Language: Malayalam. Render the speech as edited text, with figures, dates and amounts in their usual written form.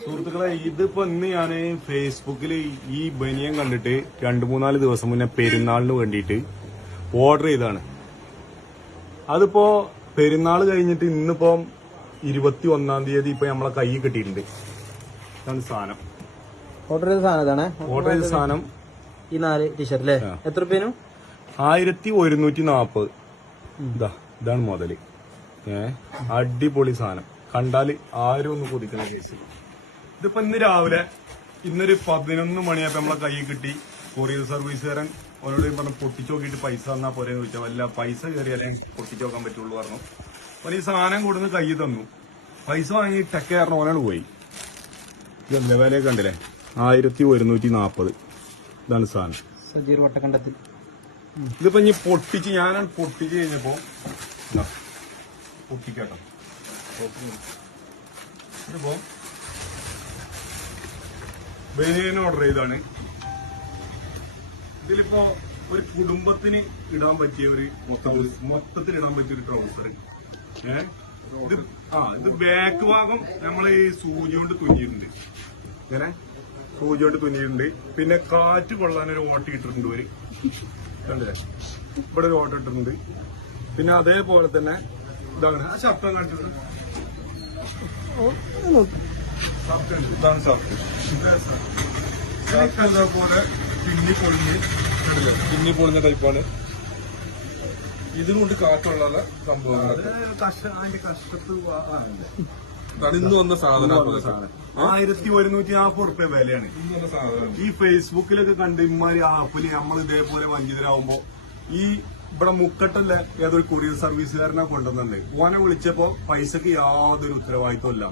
സുഹൃത്തുക്കളെ, ഇതിപ്പോ ഇന്ന് ഞാന് ഫേസ്ബുക്കിൽ ഈ ബനിയൻ കണ്ടിട്ട് 2-3 ദിവസം മുന്നേ പെരുന്നാളിന് വേണ്ടിയിട്ട് ഓർഡർ ചെയ്താണ്. അതിപ്പോ പെരുന്നാൾ കഴിഞ്ഞിട്ട് ഇന്നിപ്പോ 21-ാം തീയതി ഇപ്പൊ നമ്മളെ കൈ കിട്ടിയിട്ടുണ്ട്. ഇതാണ് സാധനം. ഓർഡർ ചെയ്ത സാധനം. ഓർഡർ ചെയ്ത സാധനം ഈ 4 ടീഷർട്ട് അല്ലേ? എത്ര രൂപേനും? 1140. ഇതാണ് മുതല്. അടിപൊളി സാധനം. കണ്ടാല് ആരും ഒന്ന് കൊതിക്കുന്ന കേസ്. ഇതിപ്പോ ഇന്ന് രാവിലെ ഇന്നൊരു 11 മണിയായപ്പോ നമ്മളെ കൈ കിട്ടി. കൊറിയർ സർവീസുകാരൻ ഓരോട് പറഞ്ഞു പൊട്ടിച്ചു നോക്കിയിട്ട് പൈസ തന്നാ പോരെ ചോദിച്ചാൽ വല്ല പൈസ കയറിയാലേ പൊട്ടിച്ചു നോക്കാൻ പറ്റുള്ളൂ പറഞ്ഞു. ഓന് ഈ സാധനം കൊടുന്ന് കൈ തന്നു. പൈസ വാങ്ങി ടെക്കാരണം ഓനാണ് പോയി. ഇതല്ലേ വില കണ്ടില്ലേ? 1140. ഇതാണ് സാധനം. സജീർ വട്ടക്കണ്ടത്തിൽ. ഇതിപ്പോ ഇനി പൊട്ടിച്ച് ഞാനാണ് പൊട്ടിച്ച് കഴിഞ്ഞപ്പോ പൊട്ടിക്കാട്ടോ. ഇതിപ്പോ ബനിയൻ ഓർഡർ ചെയ്താണ്. ഇതിലിപ്പോ ഒരു കുടുംബത്തിന് ഇടാൻ പറ്റിയ ഒരു മൊത്തത്തിൽ ഇടാൻ പറ്റിയ ഒരു ട്രൗസർ. ഇത് ബാക്ക് ഭാഗം നമ്മൾ ഈ സൂചി കൊണ്ട് തുന്നിയിട്ടുണ്ട്. ഇങ്ങനെ സൂചി കൊണ്ട് തുന്നിയിട്ടുണ്ട്. പിന്നെ കാറ്റ് കൊള്ളാനൊരു ഓട്ട ഇട്ടിട്ടുണ്ട്. ഒരു കണ്ടില്ലേ? ഇവിടെ ഒരു ഓട്ട ഇട്ടിട്ടുണ്ട്. പിന്നെ അതേപോലെ തന്നെ ഇതാണ് ആ ഷർട്ട് കാണിച്ചത്. ഇതാണ് ഷർട്ട്. ഷർട്ട് അതേപോലെ പിന്നി പൊളിഞ്ഞ ടൈപ്പാണ്. ഇതിനുകൊണ്ട് കാറ്റുള്ള സംഭവങ്ങൾ. അതിന്റെ കഷ്ടത്ത് ഇന്ന് വന്ന സാധനം 1140 വിലയാണ്. ഈ ഫേസ്ബുക്കിലൊക്കെ കണ്ട് ഇമ്മാരി ആപ്പില് നമ്മൾ ഇതേപോലെ വഞ്ചിതരാകുമ്പോ ഈ ഇവിടെ മുക്കട്ടല്ലേ ഏതൊരു കൊറിയർ സർവീസുകാരനെ കൊണ്ടുവന്നുണ്ട്. ഓനെ വിളിച്ചപ്പോ പൈസക്ക് യാതൊരു ഉത്തരവാദിത്വം ഇല്ല.